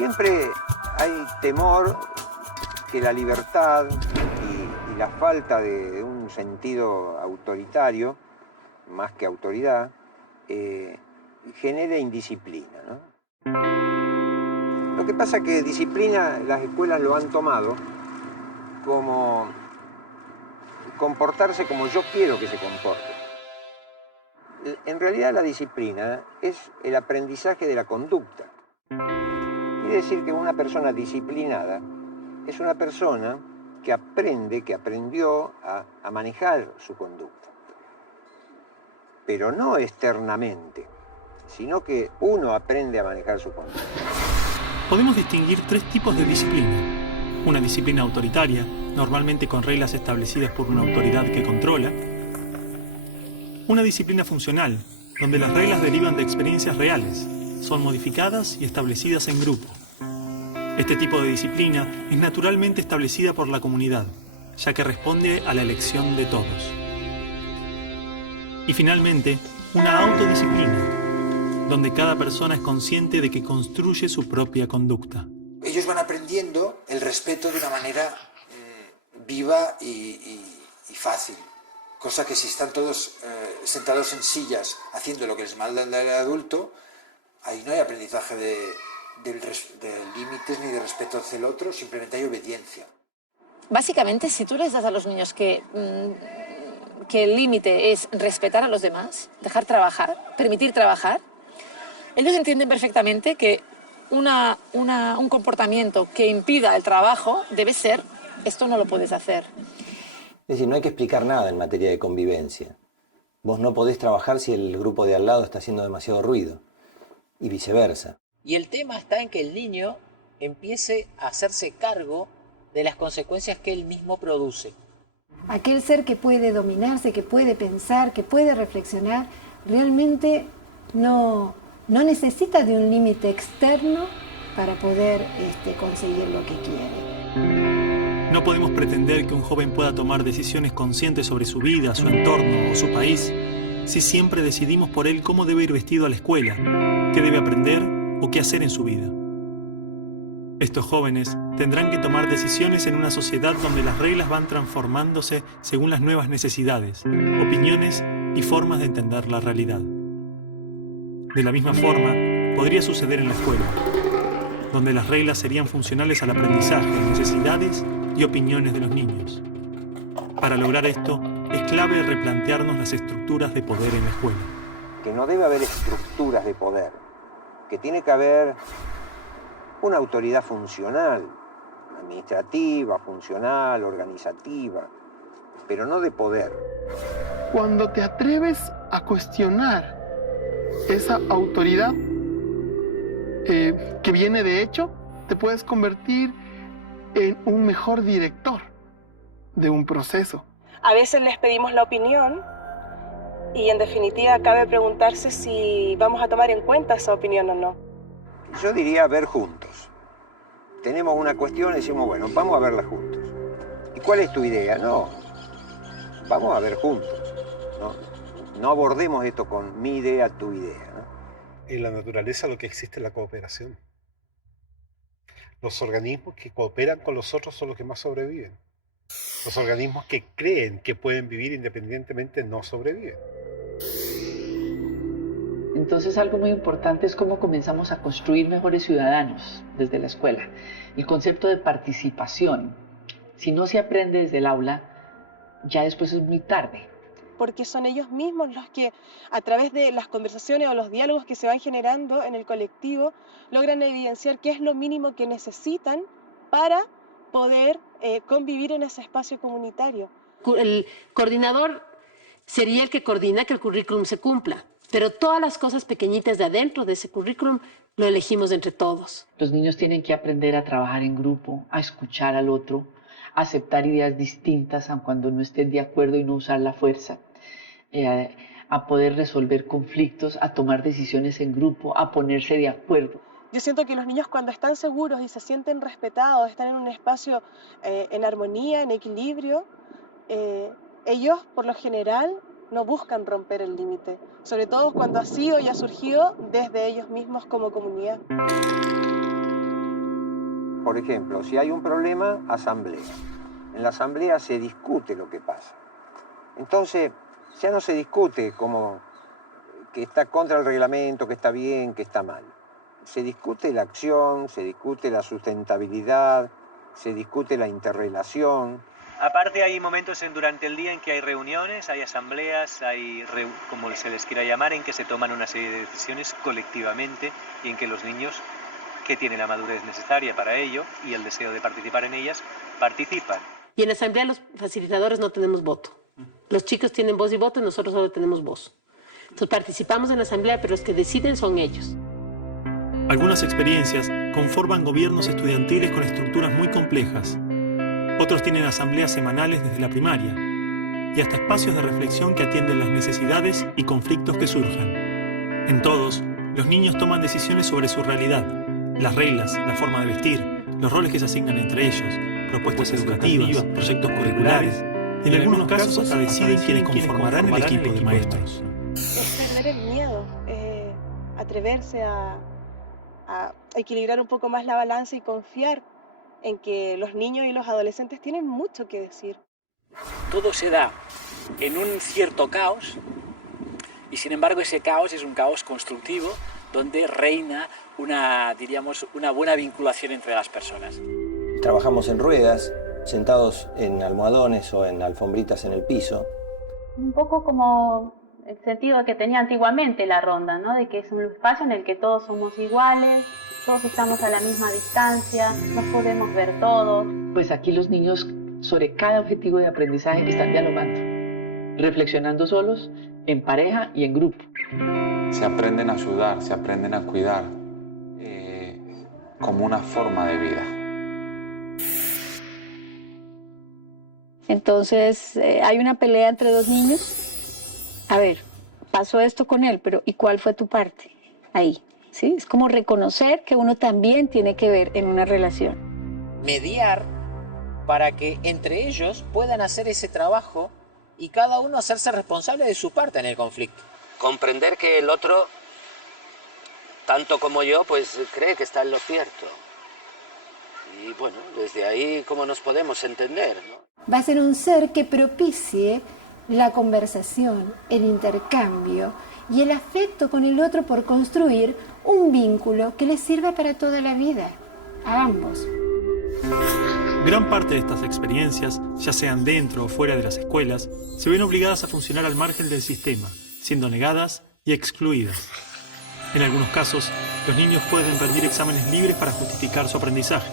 Siempre hay temor que la libertad y la falta de un sentido autoritario, más que autoridad, genere indisciplina, ¿no? Lo que pasa es que disciplina las escuelas lo han tomado como comportarse como yo quiero que se comporte. En realidad la disciplina es el aprendizaje de la conducta. Quiere decir que una persona disciplinada es una persona que aprende, que aprendió a manejar su conducta. Pero no externamente, sino que uno aprende a manejar su conducta. Podemos distinguir tres tipos de disciplina. Una disciplina autoritaria, normalmente con reglas establecidas por una autoridad que controla. Una disciplina funcional, donde las reglas derivan de experiencias reales, son modificadas y establecidas en grupo. Este tipo de disciplina es naturalmente establecida por la comunidad, ya que responde a la elección de todos. Y finalmente, una autodisciplina, donde cada persona es consciente de que construye su propia conducta. Ellos van aprendiendo el respeto de una manera viva y fácil. Cosa que si están todos sentados en sillas haciendo lo que les manda el adulto, ahí no hay aprendizaje de límites ni de respeto hacia el otro, simplemente hay obediencia. Básicamente, si tú les das a los niños que el límite es respetar a los demás, dejar trabajar, permitir trabajar, ellos entienden perfectamente que un comportamiento que impida el trabajo debe ser, esto no lo puedes hacer. Es decir, no hay que explicar nada en materia de convivencia. Vos no podés trabajar si el grupo de al lado está haciendo demasiado ruido, y viceversa. Y el tema está en que el niño empiece a hacerse cargo de las consecuencias que él mismo produce. Aquel ser que puede dominarse, que puede pensar, que puede reflexionar, realmente no necesita de un límite externo para poder conseguir lo que quiere. No podemos pretender que un joven pueda tomar decisiones conscientes sobre su vida, su entorno o su país si siempre decidimos por él cómo debe ir vestido a la escuela, qué debe aprender o qué hacer en su vida. Estos jóvenes tendrán que tomar decisiones en una sociedad donde las reglas van transformándose según las nuevas necesidades, opiniones y formas de entender la realidad. De la misma forma, podría suceder en la escuela, donde las reglas serían funcionales al aprendizaje, necesidades y opiniones de los niños. Para lograr esto, es clave replantearnos las estructuras de poder en la escuela. Que no debe haber estructuras de poder, que tiene que haber una autoridad funcional, administrativa, funcional, organizativa, pero no de poder. Cuando te atreves a cuestionar esa autoridad que viene de hecho, te puedes convertir en un mejor director de un proceso. A veces les pedimos la opinión y en definitiva cabe preguntarse si vamos a tomar en cuenta esa opinión o no. Yo diría ver juntos. Tenemos una cuestión y decimos, bueno, vamos a verla juntos. ¿Y cuál es tu idea? No, vamos a ver juntos. No abordemos esto con mi idea, tu idea, ¿no? En la naturaleza lo que existe es la cooperación. Los organismos que cooperan con los otros son los que más sobreviven. Los organismos que creen que pueden vivir independientemente no sobreviven. Entonces algo muy importante es cómo comenzamos a construir mejores ciudadanos desde la escuela. El concepto de participación. Si no se aprende desde el aula, ya después es muy tarde. Porque son ellos mismos los que, a través de las conversaciones o los diálogos que se van generando en el colectivo, logran evidenciar qué es lo mínimo que necesitan para poder convivir en ese espacio comunitario. El coordinador sería el que coordina que el currículum se cumpla, pero todas las cosas pequeñitas de adentro de ese currículum lo elegimos entre todos. Los niños tienen que aprender a trabajar en grupo, a escuchar al otro, a aceptar ideas distintas aun cuando no estén de acuerdo y no usar la fuerza. A poder resolver conflictos, a tomar decisiones en grupo, a ponerse de acuerdo. Yo siento que los niños cuando están seguros y se sienten respetados, están en un espacio en armonía, en equilibrio, ellos por lo general no buscan romper el límite, sobre todo cuando ha sido y ha surgido desde ellos mismos como comunidad. Por ejemplo, si hay un problema, asamblea. En la asamblea se discute lo que pasa. Entonces, ya no se discute como que está contra el reglamento, que está bien, que está mal. Se discute la acción, se discute la sustentabilidad, se discute la interrelación. Aparte hay momentos durante el día en que hay reuniones, hay asambleas, hay, como se les quiera llamar, en que se toman una serie de decisiones colectivamente y en que los niños, que tienen la madurez necesaria para ello y el deseo de participar en ellas, participan. Y en la asamblea los facilitadores no tenemos voto. Los chicos tienen voz y voto y nosotros solo tenemos voz. Entonces participamos en la asamblea, pero los que deciden son ellos. Algunas experiencias conforman gobiernos estudiantiles con estructuras muy complejas. Otros tienen asambleas semanales desde la primaria y hasta espacios de reflexión que atienden las necesidades y conflictos que surjan. En todos, los niños toman decisiones sobre su realidad, las reglas, la forma de vestir, los roles que se asignan entre ellos, propuestas educativas, proyectos curriculares. Y en algunos casos hasta deciden quiénes conformarán el equipo de maestros. Es perder el miedo, atreverse a equilibrar un poco más la balanza y confiar en que los niños y los adolescentes tienen mucho que decir. Todo se da en un cierto caos y sin embargo ese caos es un caos constructivo donde reina una buena vinculación entre las personas. Trabajamos en ruedas, sentados en almohadones o en alfombritas en el piso. Un poco como el sentido que tenía antiguamente la ronda, ¿no? De que es un espacio en el que todos somos iguales, todos estamos a la misma distancia, nos podemos ver todos. Pues aquí los niños sobre cada objetivo de aprendizaje están dialogando, reflexionando solos, en pareja y en grupo. Se aprenden a ayudar, se aprenden a cuidar como una forma de vida. Entonces hay una pelea entre dos niños. A ver, pasó esto con él, pero ¿y cuál fue tu parte ahí? ¿Sí? Es como reconocer que uno también tiene que ver en una relación. Mediar para que entre ellos puedan hacer ese trabajo y cada uno hacerse responsable de su parte en el conflicto. Comprender que el otro, tanto como yo, pues cree que está en lo cierto. Y bueno, desde ahí, ¿cómo nos podemos entender, ¿no? Va a ser un ser que propicie la conversación, el intercambio y el afecto con el otro por construir un vínculo que les sirva para toda la vida, a ambos. Gran parte de estas experiencias, ya sean dentro o fuera de las escuelas, se ven obligadas a funcionar al margen del sistema, siendo negadas y excluidas. En algunos casos, los niños pueden rendir exámenes libres para justificar su aprendizaje,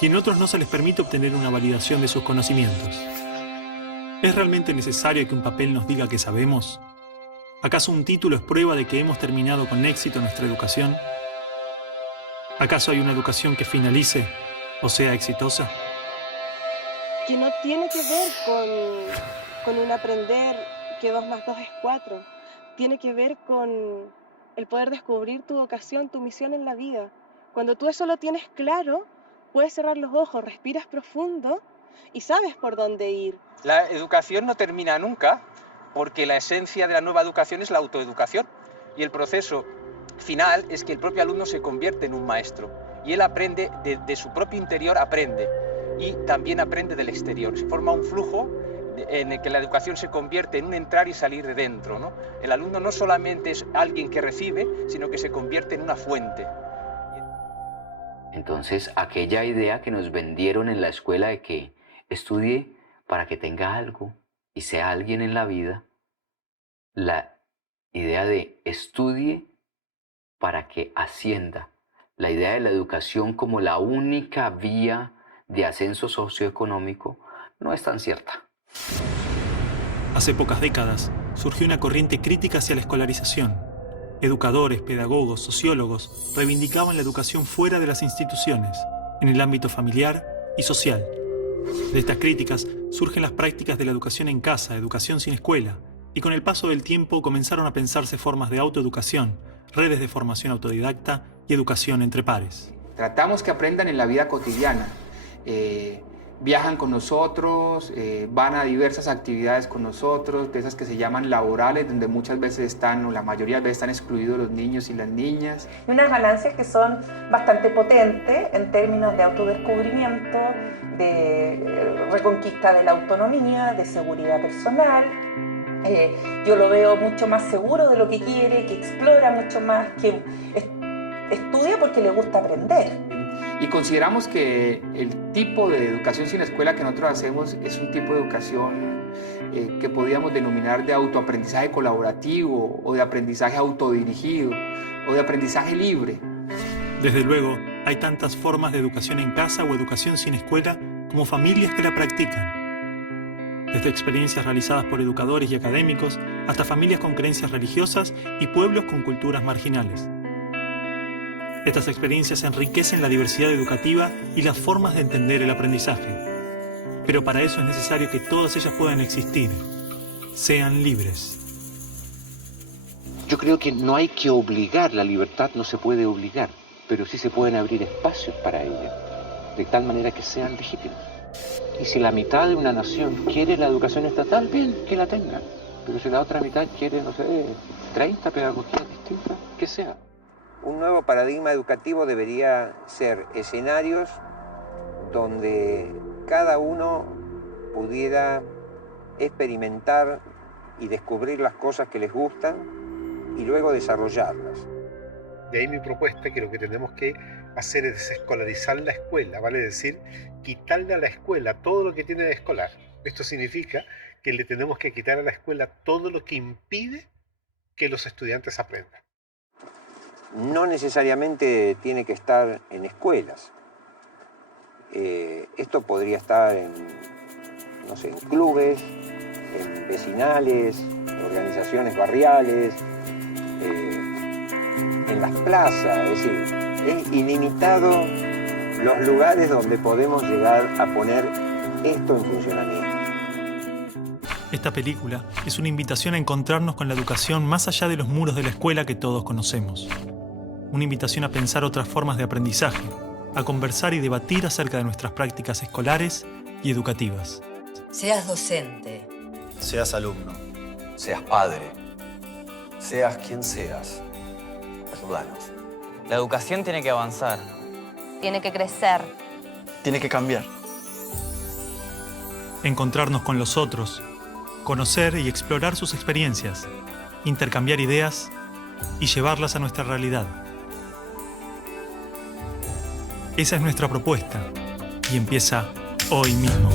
y en otros no se les permite obtener una validación de sus conocimientos. ¿Es realmente necesario que un papel nos diga que sabemos? ¿Acaso un título es prueba de que hemos terminado con éxito nuestra educación? ¿Acaso hay una educación que finalice o sea exitosa? Que no tiene que ver con un aprender que 2 más 2 es 4. Tiene que ver con el poder descubrir tu vocación, tu misión en la vida. Cuando tú eso lo tienes claro, puedes cerrar los ojos, respiras profundo y sabes por dónde ir. La educación no termina nunca, porque la esencia de la nueva educación es la autoeducación. Y el proceso final es que el propio alumno se convierte en un maestro. Y él aprende, de su propio interior aprende. Y también aprende del exterior. Se forma un flujo en el que la educación se convierte en un entrar y salir de dentro, ¿no? El alumno no solamente es alguien que recibe, sino que se convierte en una fuente. Entonces, aquella idea que nos vendieron en la escuela de que estudie para que tenga algo y sea alguien en la vida, la idea de estudie para que ascienda, la idea de la educación como la única vía de ascenso socioeconómico, no es tan cierta. Hace pocas décadas surgió una corriente crítica hacia la escolarización. Educadores, pedagogos, sociólogos reivindicaban la educación fuera de las instituciones, en el ámbito familiar y social. De estas críticas surgen las prácticas de la educación en casa, educación sin escuela, y con el paso del tiempo comenzaron a pensarse formas de autoeducación, redes de formación autodidacta y educación entre pares. Tratamos que aprendan en la vida cotidiana, viajan con nosotros, van a diversas actividades con nosotros, de esas que se llaman laborales, donde muchas veces están, o la mayoría de veces están excluidos los niños y las niñas. Y unas ganancias que son bastante potentes en términos de autodescubrimiento, de reconquista de la autonomía, de seguridad personal. Yo lo veo mucho más seguro de lo que quiere, que explora mucho más, que estudia porque le gusta aprender. Y consideramos que el tipo de educación sin escuela que nosotros hacemos es un tipo de educación que podríamos denominar de autoaprendizaje colaborativo o de aprendizaje autodirigido o de aprendizaje libre. Desde luego, hay tantas formas de educación en casa o educación sin escuela como familias que la practican. Desde experiencias realizadas por educadores y académicos hasta familias con creencias religiosas y pueblos con culturas marginales. Estas experiencias enriquecen la diversidad educativa y las formas de entender el aprendizaje. Pero para eso es necesario que todas ellas puedan existir, sean libres. Yo creo que no hay que obligar, la libertad no se puede obligar, pero sí se pueden abrir espacios para ella, de tal manera que sean legítimos. Y si la mitad de una nación quiere la educación estatal, bien, que la tenga. Pero si la otra mitad quiere, no sé, 30 pedagogías distintas, que sea. Un nuevo paradigma educativo debería ser escenarios donde cada uno pudiera experimentar y descubrir las cosas que les gustan y luego desarrollarlas. De ahí mi propuesta, que lo que tenemos que hacer es desescolarizar la escuela, vale decir, quitarle a la escuela todo lo que tiene de escolar. Esto significa que le tenemos que quitar a la escuela todo lo que impide que los estudiantes aprendan. No necesariamente tiene que estar en escuelas. Esto podría estar en, no sé, en clubes, en vecinales, organizaciones barriales, en las plazas. Es decir, es ilimitado los lugares donde podemos llegar a poner esto en funcionamiento. Esta película es una invitación a encontrarnos con la educación más allá de los muros de la escuela que todos conocemos. Una invitación a pensar otras formas de aprendizaje, a conversar y debatir acerca de nuestras prácticas escolares y educativas. Seas docente, seas alumno, seas padre, seas quien seas, ayúdanos. La educación tiene que avanzar. Tiene que crecer. Tiene que cambiar. Encontrarnos con los otros, conocer y explorar sus experiencias, intercambiar ideas y llevarlas a nuestra realidad. Esa es nuestra propuesta y empieza hoy mismo.